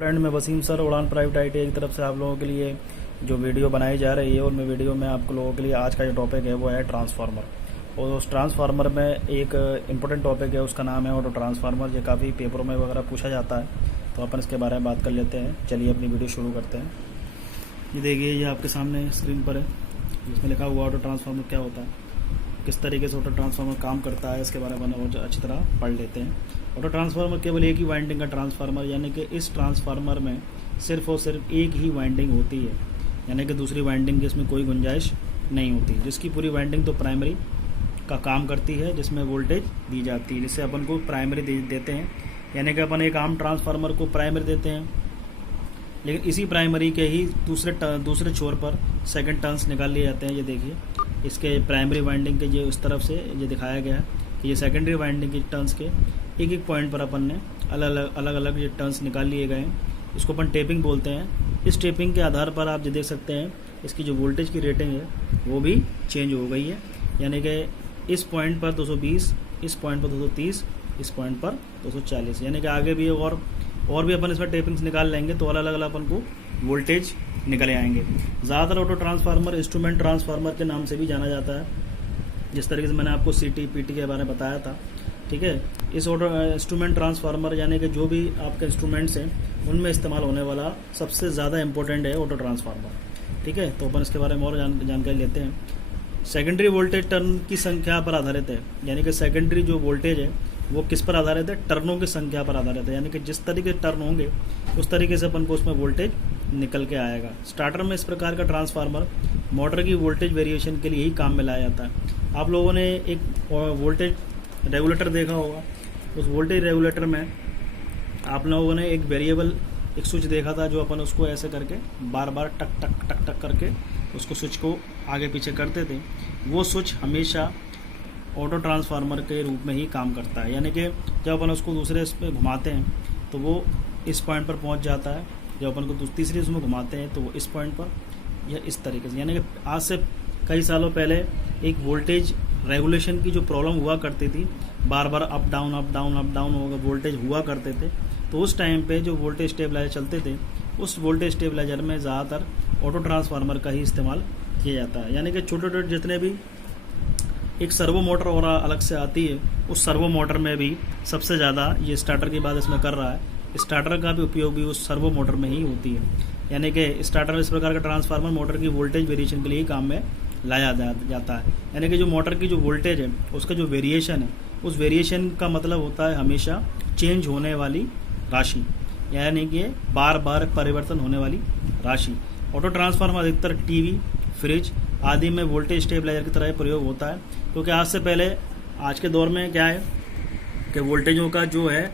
Friend, मैं Wasim sir उड़ान private IT की तरफ से आप लोगों के लिए जो वीडियो बनाई जा रही है, और मैं वीडियो में आप लोगों के लिए आज का जो टॉपिक है वो है ट्रांसफार्मर। और उस ट्रांसफार्मर में एक इम्पोर्टेंट टॉपिक है, उसका नाम है ऑटो ट्रांसफार्मर। ये काफ़ी पेपरों में वगैरह पूछा जाता है, तो अपन इसके बारे में बात कर लेते हैं। चलिए अपनी वीडियो शुरू करते हैं। ये देखिए, ये आपके सामने स्क्रीन पर है, जिसमें लिखा हुआ ऑटो ट्रांसफार्मर क्या होता है, किस तरीके से ऑटो ट्रांसफार्मर काम करता है, इसके बारे में बहुत अच्छी तरह पढ़ लेते हैं। ऑटो ट्रांसफार्मर केवल एक ही वाइंडिंग का ट्रांसफार्मर, यानी कि इस ट्रांसफार्मर में सिर्फ और सिर्फ एक ही वाइंडिंग होती है, यानी कि दूसरी वाइंडिंग की इसमें कोई गुंजाइश नहीं होती, जिसकी पूरी वाइंडिंग तो प्राइमरी का काम करती है, जिसमें वोल्टेज दी जाती है, जिससे अपन को प्राइमरी देते हैं। यानी कि अपन एक आम ट्रांसफार्मर को प्राइमरी देते हैं, लेकिन इसी प्राइमरी के ही दूसरे छोर पर सेकंड टर्न्स निकाल लिए जाते हैं। ये देखिए, इसके प्राइमरी वाइंडिंग के ये उस तरफ से ये दिखाया गया है कि ये सेकेंडरी वाइंडिंग के टर्न्स के एक एक पॉइंट पर अपन ने अलग अलग ये टर्न्स निकाल लिए गए हैं। इसको अपन टेपिंग बोलते हैं। इस टेपिंग के आधार पर आप ये देख सकते हैं, इसकी जो वोल्टेज की रेटिंग है वो भी चेंज हो गई है। यानी कि इस पॉइंट पर 220, इस पॉइंट पर 230, इस पॉइंट पर 240, यानी कि आगे भी और भी अपन इसमें टेपिंग्स निकाल लेंगे तो अलग अलग अपन को वोल्टेज निकले आएंगे। ज़्यादातर ऑटो ट्रांसफार्मर इंस्ट्रूमेंट ट्रांसफार्मर के नाम से भी जाना जाता है, जिस तरीके से मैंने आपको सीटी पीटी के बारे में बताया था। ठीक है, इस ऑटो इंस्ट्रूमेंट ट्रांसफार्मर यानी कि जो भी आपके इंस्ट्रूमेंट्स हैं उनमें इस्तेमाल होने वाला सबसे ज़्यादा इंपॉर्टेंट है ऑटो ट्रांसफार्मर। ठीक है, तो अपन इसके बारे में और जानकारी लेते हैं। सेकेंडरी वोल्टेज टर्न की संख्या पर आधारित है, यानी कि सेकेंडरी जो वोल्टेज है वो किस पर आधारित है, टर्नों की संख्या पर आधारित है। यानी कि जिस तरीके से टर्न होंगे उस तरीके से अपन को उसमें वोल्टेज निकल के आएगा। स्टार्टर में इस प्रकार का ट्रांसफार्मर मोटर की वोल्टेज वेरिएशन के लिए ही काम में लाया जाता है। आप लोगों ने एक वोल्टेज रेगुलेटर देखा होगा, उस वोल्टेज रेगुलेटर में आप लोगों ने एक वेरिएबल एक स्विच देखा था, जो अपन उसको ऐसे करके बार बार टक टक टक टक करके उसको स्विच को आगे पीछे करते थे। वो स्विच हमेशा ऑटो ट्रांसफार्मर के रूप में ही काम करता है। यानी कि जब अपन उसको दूसरे इस पर घुमाते हैं तो वो इस पॉइंट पर पहुंच जाता है, जब अपन को तीसरी उसमें घुमाते हैं तो वो इस पॉइंट पर, या इस तरीके से। यानी कि आज से कई सालों पहले एक वोल्टेज रेगुलेशन की जो प्रॉब्लम हुआ करती थी, बार बार up down up down up down होगा वोल्टेज हुआ करते थे, तो उस टाइम पे जो वोल्टेज स्टेबलाइजर चलते थे, उस वोल्टेज स्टेबलाइजर में ज़्यादातर ऑटो ट्रांसफार्मर का ही इस्तेमाल किया जाता है। यानी कि छोटे छोटे जितने भी एक सर्वो मोटर और अलग से आती है, उस सर्वो मोटर में भी सबसे ज़्यादा ये स्टार्टर की बात इसमें कर रहा है, स्टार्टर का भी उपयोग भी उस सर्वो मोटर में ही होती है। यानी कि स्टार्टर में इस प्रकार का ट्रांसफार्मर मोटर की वोल्टेज वेरिएशन के लिए ही काम में लाया जाता है। यानी कि जो मोटर की जो वोल्टेज है उसका जो वेरिएशन है, उस वेरिएशन का मतलब होता है हमेशा चेंज होने वाली राशि, यानी कि बार बार परिवर्तन होने वाली राशि। ऑटो ट्रांसफार्मर अधिकतर टीवी, फ्रिज आदि में वोल्टेज स्टेबलाइजर की तरह प्रयोग होता है, क्योंकि आज से पहले आज के दौर में क्या है कि वोल्टेजों का जो है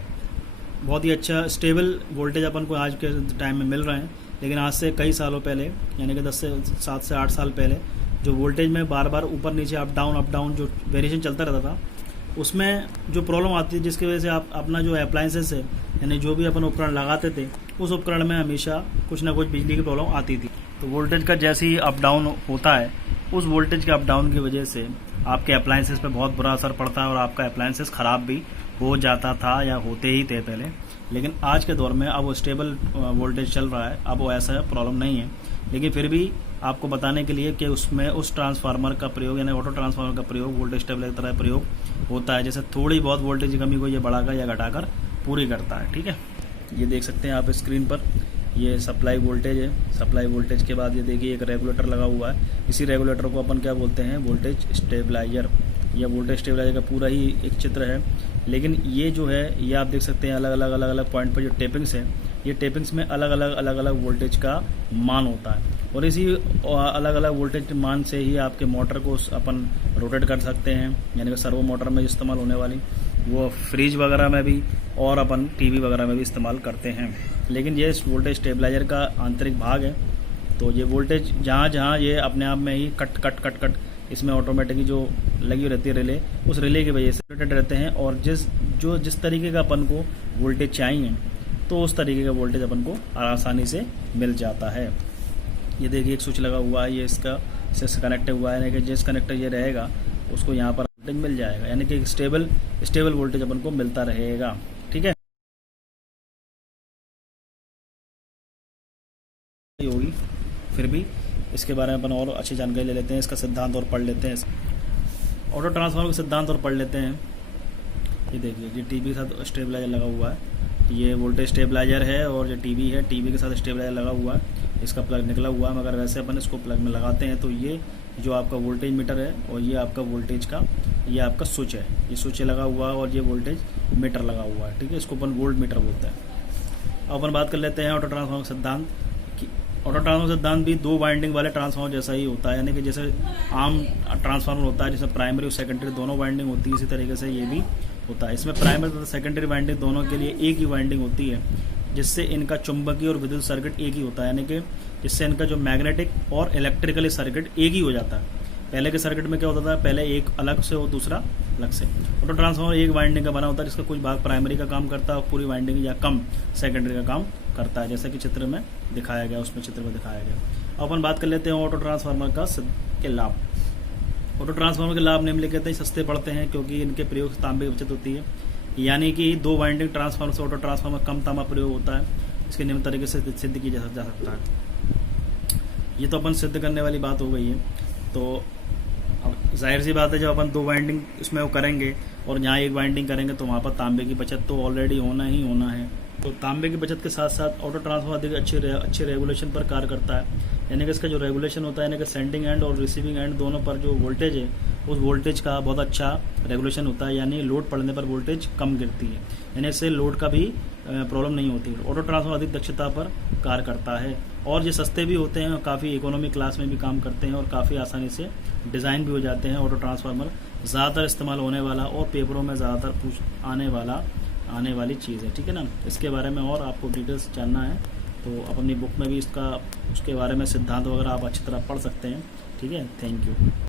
बहुत ही अच्छा स्टेबल वोल्टेज अपन को आज के टाइम में मिल रहे हैं। लेकिन आज से कई सालों पहले, यानी कि 7 से 8 साल पहले, जो वोल्टेज में बार बार ऊपर नीचे अप डाउन जो वेरिएशन चलता रहता था, उसमें जो प्रॉब्लम आती है, जिसकी वजह से आप अपना जो अप्लायंसेस है, यानी जो भी अपन उपकरण लगाते थे, उस उपकरण में हमेशा कुछ ना कुछ बिजली की प्रॉब्लम आती थी। तो वोल्टेज का जैसे ही अप डाउन होता है, उस वोल्टेज के अप डाउन की वजह से आपके अप्लायंसेस पे बहुत बुरा असर पड़ता है, और आपका अप्लायंसेस ख़राब भी हो जाता था या होते ही थे पहले। लेकिन आज के दौर में अब वो स्टेबल वोल्टेज चल रहा है, अब वो ऐसा प्रॉब्लम नहीं है। लेकिन फिर भी आपको बताने के लिए कि उसमें उस ट्रांसफार्मर का प्रयोग, यानी ऑटो ट्रांसफार्मर का प्रयोग वोल्टेज स्टेबलाइजर की तरह प्रयोग होता है, जैसे थोड़ी बहुत वोल्टेज की कमी को ये बढ़ाकर या घटाकर पूरी करता है। ठीक है, ये देख सकते हैं आप स्क्रीन पर, ये सप्लाई वोल्टेज है। सप्लाई वोल्टेज के बाद ये देखिए एक रेगुलेटर लगा हुआ है। इसी रेगुलेटर को अपन क्या बोलते हैं, वोल्टेज स्टेबलाइजर। यह वोल्टेज स्टेबलाइजर का पूरा ही एक चित्र है। लेकिन ये जो है, ये आप देख सकते हैं अलग अलग पॉइंट पर जो टेपिंग्स है, ये टेपिंग्स में अलग अलग वोल्टेज का मान होता है, और इसी अलग अलग वोल्टेज मान से ही आपके मोटर को अपन रोटेट कर सकते हैं। यानी कि सर्वो मोटर में इस्तेमाल होने वाली, वो फ्रिज वगैरह में भी और अपन टीवी वगैरह में भी इस्तेमाल करते हैं। लेकिन ये वोल्टेज स्टेबलाइजर का आंतरिक भाग है। तो ये वोल्टेज जहाँ ये अपने आप में ही कट कट कट कट इसमें ऑटोमेटिकली जो लगी रहती है रिले, उस रिले की वजह से रोटेट रहते हैं, और जिस तरीके का अपन को वोल्टेज चाहिए, तो उस तरीके का वोल्टेज अपन को आसानी से मिल जाता है। ये देखिए एक स्विच लगा हुआ है, ये इससे कनेक्ट हुआ है, यानी कि जिस कनेक्टर ये रहेगा उसको यहाँ पर वोल्टेज मिल जाएगा, यानी कि स्टेबल वोल्टेज अपन को मिलता रहेगा। ठीक है। इसके बारे में अपन और अच्छी जानकारी ले लेते हैं, इसका सिद्धांत और पढ़ लेते हैं। ऑटो ट्रांसफार्मर का सिद्धांत और पढ़ लेते हैं। ये देखिए, ये टीवी के साथ स्टेबलाइजर लगा हुआ है, ये वोल्टेज स्टेबलाइजर है, और जो टीवी है, टीवी के साथ स्टेबलाइजर लगा हुआ है, इसका प्लग निकला हुआ है। मगर वैसे अपन इसको प्लग में लगाते हैं तो ये जो आपका वोल्टेज मीटर है और ये आपका वोल्टेज का ये आपका स्विच है, ये स्विच लगा हुआ है और ये वोल्टेज मीटर लगा हुआ है, ठीक है। इसको अपन वोल्ट मीटर बोलते हैं। अब अपन बात कर लेते हैं ऑटो ट्रांसफार्मर सिद्धांत की। ऑटो ट्रांसफार्मर सिद्धांत भी 2 वाइंडिंग वाले ट्रांसफार्मर जैसा ही होता है, यानी कि जैसे आम ट्रांसफार्मर होता है जिसमें प्राइमरी और सेकेंडरी दोनों वाइंडिंग होती है, इसी तरीके से ये भी होता है। इसमें प्राइमरी तथा सेकेंडरी वाइंडिंग दोनों के लिए एक ही वाइंडिंग होती है, जिससे इनका चुंबकीय और विद्युत सर्किट एक ही होता है, यानी कि जिससे इनका जो मैग्नेटिक और इलेक्ट्रिकली सर्किट एक ही हो जाता है। पहले के सर्किट में क्या होता था, पहले एक अलग से और दूसरा अलग से। ऑटो ट्रांसफार्मर एक वाइंडिंग का बना होता है, जिसका कुछ भाग प्राइमरी का काम करता है और पूरी वाइंडिंग या कम सेकेंडरी का काम करता है, जैसा कि चित्र में दिखाया गया, उसमें चित्र में दिखाया गया। अब अपन बात कर लेते हैं ऑटो ट्रांसफार्मर के लाभ। ऑटो ट्रांसफार्मर के लाभ निम्नलिखित हैं, सस्ते पड़ते हैं क्योंकि इनके प्रयोग से तांबे की बचत होती है, यानी कि 2 वाइंडिंग ट्रांसफार्मर से ऑटो ट्रांसफार्मर कम तांबा प्रयोग होता है। इसके निम्न तरीके से सिद्ध किया जा सकता है। ये तो अपन सिद्ध करने वाली बात हो गई है। तो अब जाहिर सी बात है, जब अपन 2 वाइंडिंग इसमें वो करेंगे और यहाँ 1 वाइंडिंग करेंगे तो वहाँ पर तांबे की बचत तो ऑलरेडी होना ही होना है। तो तांबे की बचत के साथ साथ ऑटो ट्रांसफार्मर अधिक अच्छे रेगुलेशन पर कार्य करता है, यानी कि इसका जो रेगुलेशन होता है, यानी कि सेंडिंग एंड और रिसीविंग एंड दोनों पर जो वोल्टेज है उस वोल्टेज का बहुत अच्छा रेगुलेशन होता है, यानी लोड पड़ने पर वोल्टेज कम गिरती है, यानी इससे लोड का भी प्रॉब्लम नहीं होती। ऑटो ट्रांसफार्मर अधिक दक्षता पर कार्य करता है और ये सस्ते भी होते हैं, काफ़ी इकोनॉमी क्लास में भी काम करते हैं और काफ़ी आसानी से डिज़ाइन भी हो जाते हैं। ऑटो ट्रांसफार्मर ज़्यादातर इस्तेमाल होने वाला और पेपरों में ज़्यादातर आने वाली चीज़ है, ठीक है ना। इसके बारे में और आपको डिटेल्स जानना है तो अपनी बुक में भी उसके बारे में सिद्धांत वगैरह आप अच्छी तरह पढ़ सकते हैं, ठीक है। Thank you.